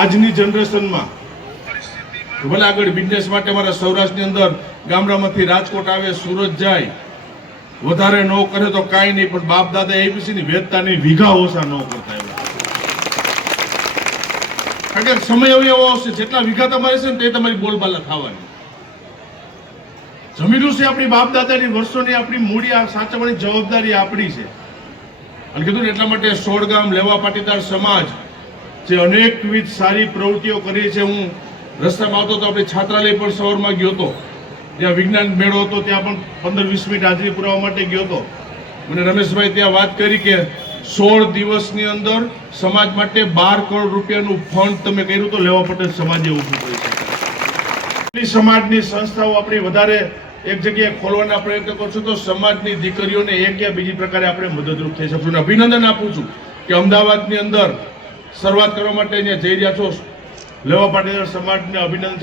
આજની જનરેશનમાં ભલે આગળ બિઝનેસ માટે મારા સૌરાષ્ટ્રની અંદર ગામડામાંથી રાજકોટ આવે, સુરત જાય, વધારે ન કરે તો કાંઈ નહીં, પણ બાપ દાદા એબીસીની વેચતાની વીઘા ઓછા ન કરતા એવા. કારણ કે સમય હવે એવો આવશે જેટલા વીઘા તમારે છે ને તે તમારી બોલબાલા ખાવાની. જમીનું છે આપણી બાપ દાદાની, વર્ષોની આપણી મૂડી આ સાચવવાની જવાબદારી આપણી છે. અને કીધું ને એટલા માટે સોળગામ લેવા પાટીદાર સમાજ જે અનેકવિધ સારી પ્રવૃત્તિઓ કરી છે. હું રસ્તામાં આવતો તો આપણે છાત્રાલય પણ સવારમાં ગયો હતો, ત્યાં વિજ્ઞાન મેળો હતો, ત્યાં પણ 15-20 મિનિટ હાજરી પુરાવા માટે ગયો હતો. મને રમેશભાઈ ત્યાં વાત કરી કે 16 દિવસની અંદર સમાજ માટે 12 કરોડ રૂપિયાનું ફંડ તમે કર્યું તો લેવા પટેલ સમાજે ઊભું કરી છે. સમાજની સંસ્થાઓ આપણી વધારે એક જગ્યાએ ખોલવાના પ્રયત્ન કરશું તો સમાજની દીકરીઓને એક યા બીજી પ્રકારે આપણે મદદરૂપ થઈ શકશું. અભિનંદન આપું છું કે અમદાવાદની અંદર શરૂઆત કરવા માટે અહીંયા જઈ રહ્યા છો. લેવા પાટીદાર સમાજને અભિનંદન.